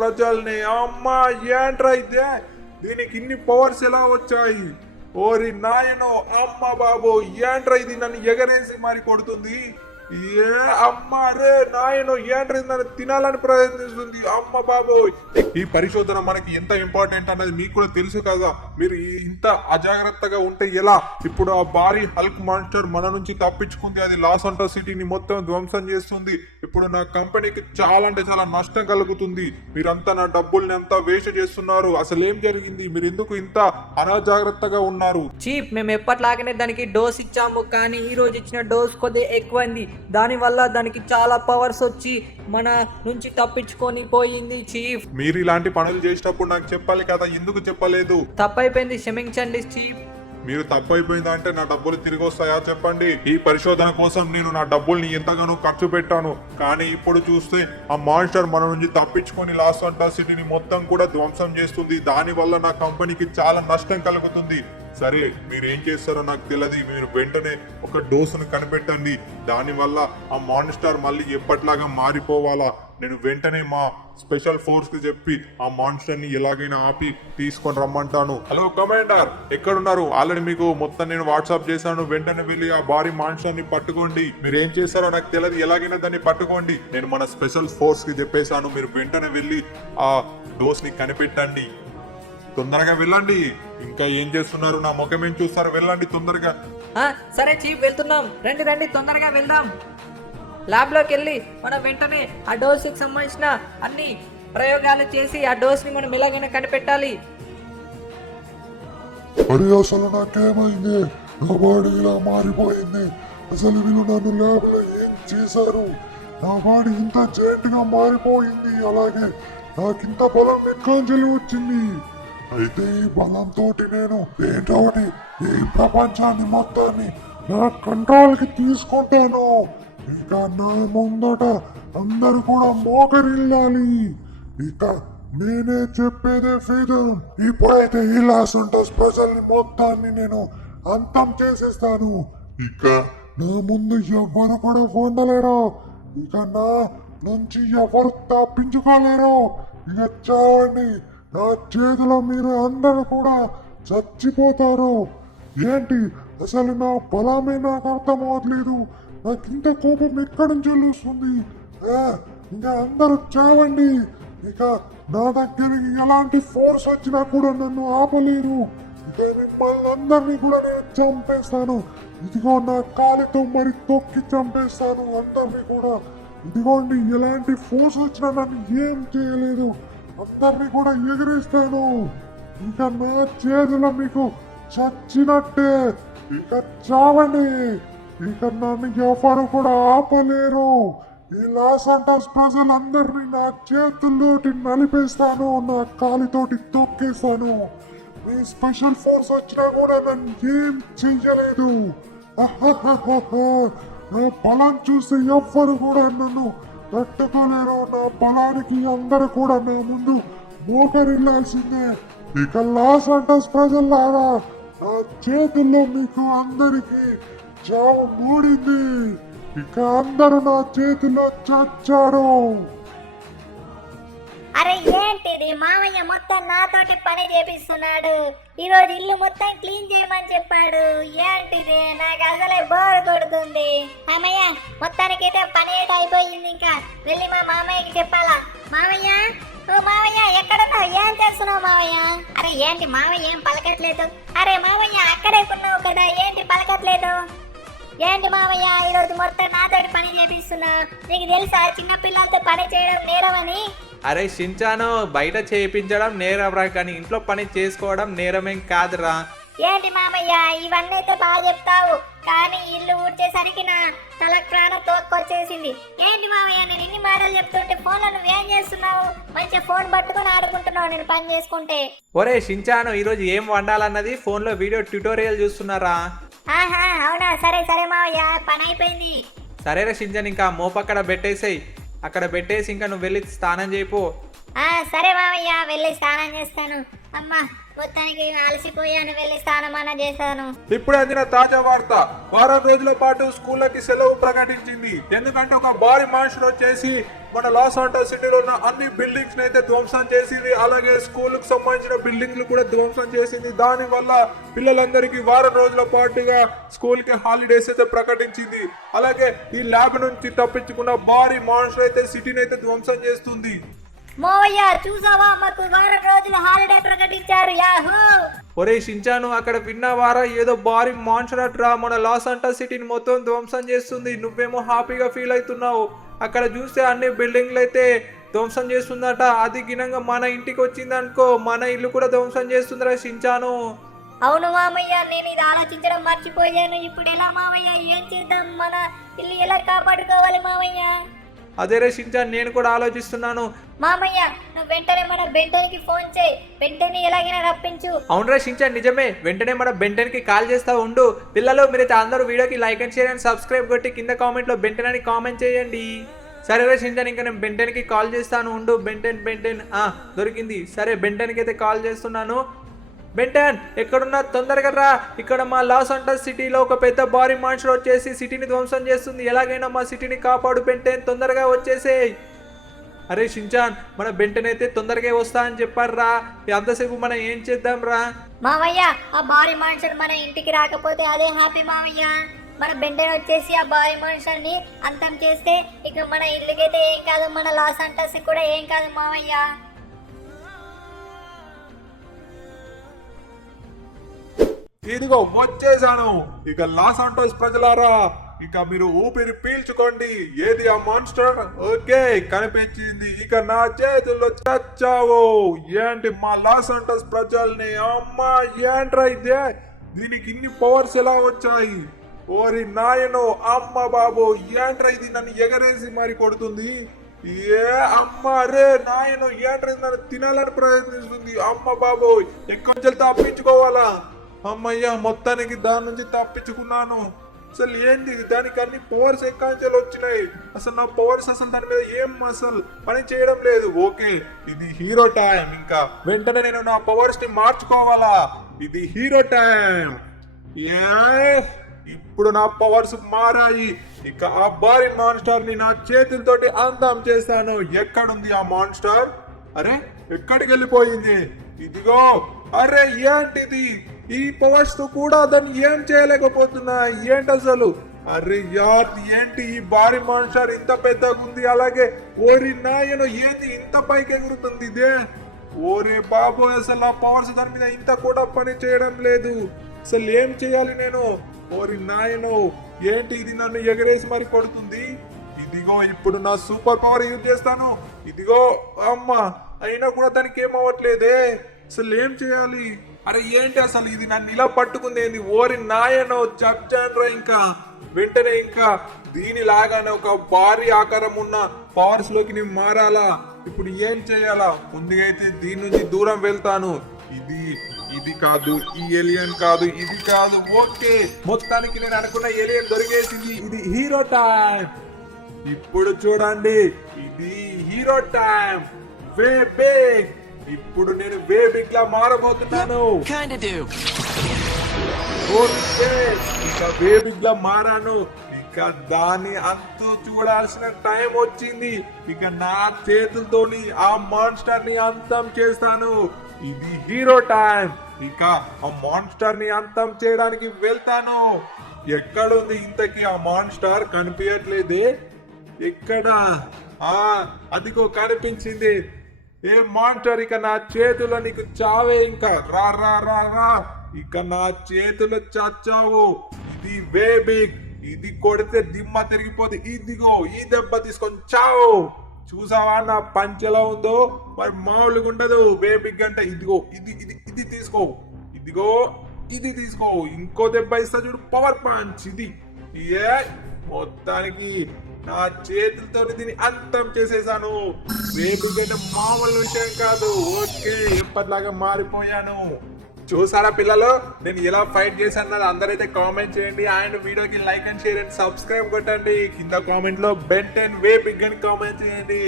ప్రజల్ని. అమ్మా ఏంట్రా ఇదే, దీనికి ఇన్ని పవర్స్ ఎలా వచ్చాయి? ఓరి నాయనో, అమ్మ బాబో ఏంట్రా ఇది, నన్ను ఎగరేసి మరి కొడుతుంది. ఏ అమ్మ రే నాయనో, ఏంట్రా నన్ను తినాలని ప్రయత్నిస్తుంది. అమ్మ బాబోయ్, ఈ పరిశోధన మనకి ఎంత ఇంపార్టెంట్ అన్నది మీకు కూడా తెలుసు కదా. మీరు ఇంత అజాగ్రత్తగా ఉంటే ఎలా? ఇప్పుడు ఆ భారీ హల్క్ మాన్స్టర్ మన నుంచి తప్పించుకుంది. అది లాస్ ఏంజెల్స్ సిటీని మొత్తం ధ్వంసం చేస్తుంది. ఇప్పుడు నా కంపెనీకి చాలా అంటే చాలా నష్టం కలుగుతుంది. మీరంతా నా డబ్బుల్ని అంతా వేస్ట్ చేస్తున్నారు. అసలు ఏం జరిగింది? మీరు ఎందుకు ఇంత అనాజాగ్రత్తగా ఉన్నారు? చీప్, మేము ఎప్పట్లాగానే దానికి డోస్ ఇచ్చాము, కానీ ఈ రోజు ఇచ్చిన డోస్ కొద్దిగా ఎక్కువైంది. దానివల్ల దానికి చాలా పవర్స్ వచ్చి మన నుంచి తప్పించుకొని పోయింది చీఫ్. మీరు ఇలాంటి పనులు చేసేటప్పుడు నాకు చెప్పాలి కదా, ఎందుకు చెప్పలేదు? తప్పైపోయింది, క్షమించండి చీఫ్. మీరు తప్పైపోయిందా అంటే నా డబ్బులు తిరిగి వస్తాయా చెప్పండి. ఈ పరిశోధన కోసం నేను నా డబ్బుల్ని ఎంతగానో ఖర్చు పెట్టాను, కానీ ఇప్పుడు చూస్తే ఆ మాన్స్టర్ మన నుంచి తప్పించుకొని లాస్ ఏంజెల్స్ సిటీని మొత్తం కూడా ధ్వంసం చేస్తుంది. దాని వల్ల నా కంపెనీకి చాలా నష్టం కలుగుతుంది. సరే, మీరు ఏం చేస్తారో నాకు తెలియదు. మీరు వెంటనే ఒక డోసును కనిపెట్టండి. దానివల్ల ఆ మాన్స్టర్ మళ్ళీ ఎప్పట్లాగా మారిపోవాలా. నేను వెంటనే మా స్పెషల్ ఫోర్స్ కి చెప్పి ఆ మాన్స్టర్ ని ఎలాగైనా ఆపి తీసుకొని రమ్మంటాను. హలో కమాండర్, ఎక్కడున్నారు? ఆల్రెడీ మీకు మొత్తం నేను వాట్సాప్ చేశాను. వెంటనే వెళ్ళి ఆ భారీ మాన్స్టర్ ని పట్టుకోండి. మీరు ఏం చేస్తారో నాకు తెలియదు, ఎలాగైనా దాన్ని పట్టుకోండి. నేను మన స్పెషల్ ఫోర్స్ కి చెప్పేశాను. మీరు వెంటనే వెళ్ళి ఆ డోస్ ని కనిపెట్టండి. తొందరగా వెళ్ళండి. ఇంకా ఏం చేస్తున్నారు? నా ముఖం ఏం చూస్తారు? వెళ్ళండి తొందరగా. సరే చీఫ్, వెళ్తున్నాం. రండి రండి, తొందరగా వెళ్దాం. ల్యాబ్ లోకి వెళ్ళి మనం వెంటనే ఆ డోస్ కి సంబంధించిన అన్ని ప్రయోగాలు చేసి ఆ డోస్ ని మనం ఎలాగైనా కనిపెట్టాలి. అరే అసలు నాకేమైంది? నా బాడీ ఇలా మారిపోయింది. అసలు వీళ్ళు నన్ను ల్యాబ్ లో ఏం చేశారు? నా బాడీ ఇంత జెంట్ గా మారిపోయింది. అలాగే నాకింత బలం ఎక్కడి వచ్చింది? అయితే ఈ బలంతో నేను ఏంటోని ఈ ప్రపంచాన్ని మొత్తాన్ని నా కంట్రోల్ కి తీసుకుంటాను. ఇక నా ముందట అందరూ కూడా మోకరిల్లాలి. ఇక నేనే చెప్పేదే వేదం. ఇప్పుడైతే ఈ లాస్ ఏంజెల్స్ ప్రజల్ని మొత్తాన్ని నేను అంతం చేసేస్తాను. ఇక నా ముందు ఎవ్వరు కూడా ఉండలేరు. ఇక నా నుంచి ఎవరు తప్పించుకోలేరు. ఇక చావండి. నా చేతిలో మీరు అందరూ కూడా చచ్చిపోతారు. ఏంటి అసలు నా బలమే నాకు అర్థం అవ్వట్లేదు. నాకు ఇంత కోపం ఎక్కడి నుంచి వస్తుంది? ఇంకా అందరూ చావండి. ఇక నా దగ్గరికి ఎలాంటి ఫోర్స్ వచ్చినా కూడా నన్ను ఆపలేరు. ఇక మిమ్మల్ని అందరినీ కూడా నేను చంపేస్తాను. ఇదిగో నా కాలితో మరి తొక్కి చంపేస్తాను అందరినీ కూడా. ఇదిగోండి, ఎలాంటి ఫోర్స్ వచ్చినా నన్ను ఏం చేయలేదు. అందరినీ కూడా ఎగిరేస్తాను. ఇక నా చేతిలో మీకు చచ్చినట్టే. ఇక చావండి. ఇక నన్ను ఎవరు కూడా ఆపలేరు. ఈ లాస్ ఏంజెల్స్ ప్రజలందరినీ నా చేతుల్లోటి నలిపేస్తాను. నా కాలితోటి తొక్కేస్తాను. మీ స్పెషల్ ఫోర్స్ వచ్చినా కూడా నన్ను ఏం చెయ్యలేదు. నా బలం చూసి ఎవ్వరు కూడా నన్ను తట్టుకోలేరు. నా బలానికి అందరూ కూడా నా ముందు మోకరిల్లాల్సిందే. ఇక లాస్ ఏంజెల్స్ ప్రజల్లారా, నా చేతుల్లో మీకు అందరికి చావు మూడింది. ఇక అందరూ నా చేతిలో చచ్చారు. అరే ఏంటిది, మామయ్య మొత్తం నాతోటి పని చేపిస్తున్నాడు. ఈరోజు ఇల్లు మొత్తం క్లీన్ చేయమని చెప్పాడు. ఏంటిది, నాకు అసలే బోర్ కొడుతుంది. మామయ్య మొత్తానికైతే పని అయితే అయిపోయింది. ఇంకా వెళ్ళి మా మామయ్యకి చెప్పాలా? మామయ్య, ఓ మామయ్య, ఎక్కడున్నావు? ఏం చేస్తున్నావు మామయ్య? అరే ఏంటి మామయ్య ఏం పలకట్లేదు? అరే మామయ్య, అక్కడే ఉన్నావు కదా, ఏంటి పలకట్లేదు? ఏంటి మామయ్య ఈరోజు మొత్తం నాతోటి పని చేపిస్తున్నా? నీకు తెలుసా చిన్నపిల్లలతో పని చేయడం నేరమని? అరే షించాను, బయట చేయించడం నేరరా, కానీ ఇంట్లో పని చేసుకోవడం నేరమేం కాదురా. ఏంటి మామయ్య ఇవన్నీ అయితే బాగా చెప్తావు, కానీ ఇల్లు ఊడ్చేసరికి నా తలకు ప్రాణం తోక్కొచ్చేసింది. ఏంటి మామయ్య నేను ఇన్ని మాటలు చెప్తుంటే ఫోన్లో నువ్వేం చేస్తున్నావు? మంచిగా ఫోన్ పట్టుకుని ఆడుకుంటున్నావు నేను పని చేసుకుంటే. ఒరే షించాను, ఈరోజు ఏం వండాలన్నది ఫోన్లో వీడియో ట్యూటోరియల్ చూస్తున్నారా? ఆహా అవునా, సరే సరే మామయ్య, పని అయిపోయింది. సరేరా షించాన్, ఇంకా మోపక్కడ పెట్టేసేయి. అక్కడ పెట్టేసి ఇంకా నువ్వు వెళ్ళి స్నానం చేయిపో. సరే మామయ్య, వెళ్ళి స్నానం చేస్తాను. అమ్మా మొత్తానికి అలసిపోయాను, వెళ్ళి స్నానం చేస్తాను. ఇప్పుడు అందిన తాజా వార్త, వారం రోజుల పాటు స్కూళ్ళకి సెలవు ప్రకటించింది. ఎందుకంటే ఒక భారీ మనుషులు వచ్చేసి మన లాస్ ఏంజెల్స్ సిటీలో ఉన్న అన్ని బిల్డింగ్స్ అయితే ధ్వంసం చేసింది. అలాగే స్కూల్ కు సంబంధించిన బిల్డింగ్లు కూడా ధ్వంసం చేసింది. దాని వల్ల పిల్లలందరికీ వారం రోజుల పాటుగా స్కూల్ కి హాలిడేస్ అయితే ప్రకటించింది. అలాగే ఈ ల్యాబ్ నుంచి తప్పించుకున్న భారీ మాన్స్టర్ అయితే సిటీని అయితే ధ్వంసం చేస్తుంది. మావయ్య చూసావా, మాకు వారం రోజులు హాలిడే ప్రకటించారు. యాహూ! ఒరే షించాను, అక్కడ విన్నవారా ఏదో భారీ మాన్స్టర్ అట్రా మన లాస్ ఏంజెల్స్ సిటీని మొత్తం ధ్వంసం చేస్తుంది. నువ్వేమో హ్యాపీగా ఫీల్ అవుతున్నావు. అక్కడ చూస్తే అన్ని బిల్డింగ్లు అయితే ధ్వంసం చేస్తుందట. అది గినంగా మన ఇంటికి వచ్చిందనుకో, మన ఇల్లు కూడా ధ్వంసం చేస్తుందిరా షించాను. అవును మామయ్య, నేను ఇది ఆలోచించడం మర్చిపోయాను. ఇప్పుడు ఎలా మామయ్య, ఏం చేద్దాం? మన ఇల్లు ఎలా కాపాడుకోవాలి మామయ్య? అదే రే షించాన్, నేను కూడా ఆలోచిస్తున్నాను. మామయ్య, నువ్వు వెంటనే మన బెంటన్కి ఫోన్ చేయి. బెంటన్ని ఎలాగైనా రప్పించు. అవునరా షించాన్, నిజమే. వెంటనే మన బెంటన్కి కాల్ చేస్తా ఉండు. పిల్లలు మీరైతే అందరూ వీడియోకి like and share and subscribe కొట్టి కింద కామెంట్లో బెంటన్ అని కామెంట్ చేయండి. సరేరా షించాన్, ఇంకా నేను బెంటన్కి కాల్ చేస్తాను ఉండు. బెంటన్ దొరికింది. సరే, బెంటన్కి అయితే కాల్ చేస్తున్నాను. బెంటన్ ఎక్కడున్నా తొందరగా రా. ఇక్కడ మా లాస్ ఏంజెల్స్ సిటీలో ఒక పెద్ద భారీ మాన్స్టర్ వచ్చేసి సిటీని ధ్వంసం చేస్తుంది. ఎలాగైనా మా సిటీని కాపాడు బెంటన్, తొందరగా వచ్చేసేయ్. అరే షించాన్, మన బెంటన్ అయితే తొందరగా వస్తా అని చెప్పారు రా. అంతసేపు మనం ఏం చేద్దాం రా? మామయ్య, ఆ భారీ మనుషులు మన ఇంటికి రాకపోతే అదే హ్యాపీ మామయ్య. మన బెంటన్ వచ్చేసి ఆ భారీ మనుషుల్ని అంతం చేస్తే ఇక మన ఇల్లుకైతే ఏం కాదు, మన లాస్ ఏంజెల్స్ కూడా ఏం కాదు మామయ్య. ఇదిగో వచ్చేసాను. ఇక లాస్ ఏంజెల్స్ ప్రజలారా, ఇక మీరు ఊపిరి పీల్చుకోండి. ఏది ఆ మాన్స్టర్? ఓకే, కనిపించింది. ఇక నా చేతుల్లో చచ్చావు. ఏంటి మా లాస్ ఏంజెల్స్ ప్రజల్ని? అమ్మా, ఏంట్రా ఇదే? దీనికి ఇన్ని పవర్స్ ఎలా వచ్చాయి? ఓరి నాయనో, అమ్మ బాబో, ఏంట్రా ఇది? నన్ను ఎగరేసి మరి కొడుతుంది. ఏ అమ్మ రే నాయనో, ఏంట్రా ఇది? నన్ను తినాలని ప్రయత్నిస్తుంది. అమ్మ బాబో, ఎక్కడి తప్పించుకోవాలా? అమ్మయ్యా, మొత్తానికి దాని నుంచి తప్పించుకున్నాను. అసలు ఏంటి దానికి అన్ని పవర్స్ ఎక్కాంచెలు వచ్చినాయి? అసలు నా పవర్స్ అసలు దాని మీద ఏం అసలు పని చేయడం లేదు. ఓకే, ఇది హీరో టైం. ఇంకా వెంటనే నేను నా పవర్స్ ని మార్చుకోవాలా. ఇది హీరో టైం. ఇప్పుడు నా పవర్స్ మారాయి. ఇక ఆ భారీ మాన్స్టర్ ని నా చేతులతోటి అంతం చేస్తాను. ఎక్కడుంది ఆ మాన్స్టర్? అరే, ఎక్కడికి వెళ్ళిపోయింది? ఇదిగో. అరే ఏంటిది? ఈ పవర్స్ తో కూడా దాన్ని ఏం చేయలేకపోతున్నా. ఏంటి అసలు? అరే యార్, ఏంటి ఈ భారీ మాన్స్టర్ ఇంత పెద్దగా ఉంది? అలాగే ఓరి నాయనో, ఏంది ఇంత పైకి ఎగురుతుంది ఇదే? ఓరే బాబు, అసలు ఆ పవర్స్ దాని మీద ఇంత కూడా పని చేయడం లేదు. అసలు ఏం చేయాలి నేను? ఓరి నాయనో, ఏంటి ఇది? నన్ను ఎగరేసి మరి కొడుతుంది. ఇదిగో, ఇప్పుడు నా సూపర్ పవర్ యూజ్ చేస్తాను. ఇదిగో అమ్మ, అయినా కూడా దానికి ఏమవ్వట్లేదే. అసలు ఏం చేయాలి? అరే ఏంటి అసలు ఇది? నన్ను ఇలా పట్టుకుంది ఏంది? ఓరి నాయనో, చచ్చాన్రా. ఇంకా వెంటనే ఇంకా దీనిలాగానే ఒక భారీ ఆకారం ఉన్న పవర్స్ లోకి నేను మారాలా? ఇప్పుడు ఏం చేయాలా? ముందుగా అయితే దీని నుంచి దూరం వెళ్తాను. ఇది కాదు, ఈ ఏలియన్ కాదు, ఇది కాదు. ఓకే, మొత్తానికి నేను అనుకున్న ఏలియన్ దొరికేసింది. ఇది హీరో టైం. ఇప్పుడు చూడండి, ఇది హీరో టైం. వే బిగ్. ఇప్పుడు నేను వే బిగ్ లా మారబోతున్నాను. ఓకే, ఇక వే బిగ్ లా మారాను. ఇక దాన్ని అంతు చూడాల్సిన టైం వచ్చింది. ఇక నా చేతులతోని ఆ మాన్స్టర్ ని అంతం చేస్తాను. ఇది హీరో టైం. ఇక ఆ మాన్స్టర్ ని అంతం చేయడానికి వెళ్తాను. ఎక్కడుంది ఇంతకీ ఆ మాన్స్టర్? కనిపించట్లేదే. ఎక్కడ? అదిగో కనిపించింది. ఏ మాన్స్టర్, ఇక నా చేతుల్లో నీకు చావే. ఇంకా రా రా రా రా. ఇక నా చేతుల్లో చచ్చావు. ఇది వే బిగ్. ఇది కొడితే దిమ్మ తిరిగిపోతే. ఇదిగో, ఈ దెబ్బ తీసుకొని చావు. చూసావా నా పంచ్ ఎలా ఉందో? మరి మామూలుగా ఉండదు వే బిగ్ అంటే. ఇదిగో, ఇది తీసుకో. ఇదిగో, ఇది తీసుకో. ఇంకో దెబ్బ ఇస్తా చూడు, పవర్ పంచ్. ఇది మొత్తానికి నా చేతులతో దీన్ని అంతం చేసేసాను. వే బిగ్ అంటే మామూలు విషయం కాదు. ఓకే, ఎప్పటిలాగా మారిపోయాను. చూసారా పిల్లలు, నేను ఎలా ఫైట్ చేశాను? అందరైతే కామెంట్ చేయండి. అండ్ వీడియోకి like and share and subscribe కొట్టండి. కింద కామెంట్ లో బెంటన్ వే బిగ్ అని కామెంట్ చేయండి.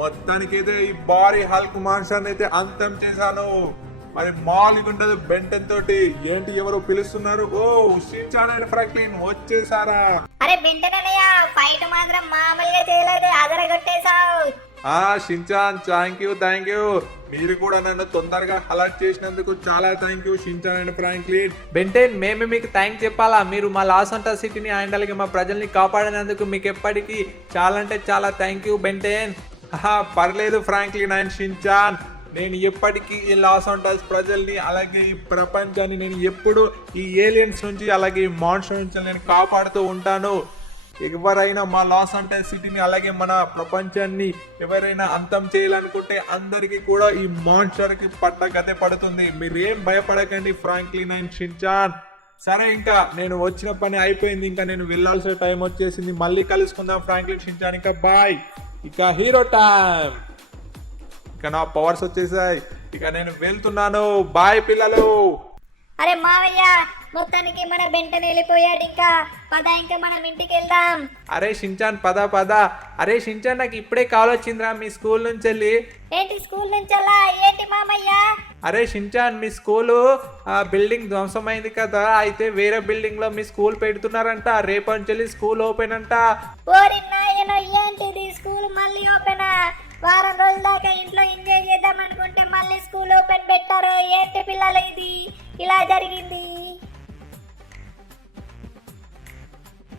మొత్తానికి అయితే ఈ భారీ హల్క్ మాన్స్టర్ అయితే అంతం చేశాను. మరి మామూలుగా ఉండదు బెంటన్ తోటి. ఏంటి ఎవరు పిలుస్తున్నారు? ఓ షిన్చాన్ అండ్ ఫ్రాంక్లిన్ వచ్చేసారా? అరే బెంటనయ్య ఫైట్ మాత్రం మామూలుగా చేయలేదు, అదరగొట్టేశావు. Shin-chan thank you. మీరు కూడా నన్ను తొందరగా అలర్ట్ చేసినందుకు చాలా thank you Shin-chan and Franklin. Ben Ten మేమే మీకు థ్యాంక్ చెప్పాలా, మీరు మా లాస్ అంటా సిటీని అండ్ అలాగే మా ప్రజల్ని కాపాడినందుకు మీకు ఎప్పటికీ చాలా అంటే చాలా థ్యాంక్ యూ బెంటెన్. పర్లేదు ఫ్రాంక్లిన్ అండ్ షిన్చాన్, నేను ఎప్పటికీ ఈ లాస్ అంటాస్ ప్రజల్ని అలాగే ఈ ప్రపంచాన్ని నేను ఎప్పుడు ఈ ఏలియన్స్ నుంచి అలాగే ఈ మాన్స్టర్ నుంచి నేను కాపాడుతూ ఉంటాను. ఎవరైనా మా లాస్ అంటాస్ సిటీని అలాగే మన ప్రపంచాన్ని ఎవరైనా అంతం చేయాలనుకుంటే అందరికీ కూడా ఈ మాన్స్టర్ కి గతే పడుతుంది. మీరేం భయపడకండి ఫ్రాంక్లిన్ అండ్ షిన్చాన్. సరే, ఇంకా నేను వచ్చిన పని అయిపోయింది, ఇంకా నేను వెళ్ళాల్సిన టైం వచ్చేసింది. మళ్ళీ కలుసుకుందాం ఫ్రాంక్లిన్ షిన్చాన్. ఇంకా బాయ్. ఇక హీరో టైం. ఇక నా పవర్స్ వచ్చేసాయి, ఇక నేను వెళ్తున్నాను. బాయ్ పిల్లలు. అరే మావయ్య మొత్తానికి మన బెంటన్ వెళ్ళిపోయాడు. ఇంకా మనం ఇంటికి వెళ్దాం. అరే షిన్చాన్ పద. అరే షిన్చాన్ నాకు ఇప్పుడే కాల్ వచ్చిందిరా మీ స్కూల్ నుంచి వెళ్ళి. ఏంటి స్కూల్ నుంచి అలా? ఏంటి మామయ్య? అరే షిన్చాన్ మీ స్కూలు బిల్డింగ్ ధ్వంసమైంది కదా, అయితే వేరే బిల్డింగ్ లో మీ స్కూల్ పెడుతున్నారంట. రేపటి నుంచి స్కూల్ ఓపెన్ అంట. ఓరి నాయనో, ఏంటిది స్కూల్ మళ్ళీ ఓపెన్? వారం రోజుల దాకా ఇంట్లో ఎంజాయ్ చేద్దాం అనుకుంటే మళ్ళీ స్కూల్ ఓపెన్ పెట్టారు. ఏంటి పిల్లలు ఇది ఇలా జరిగింది?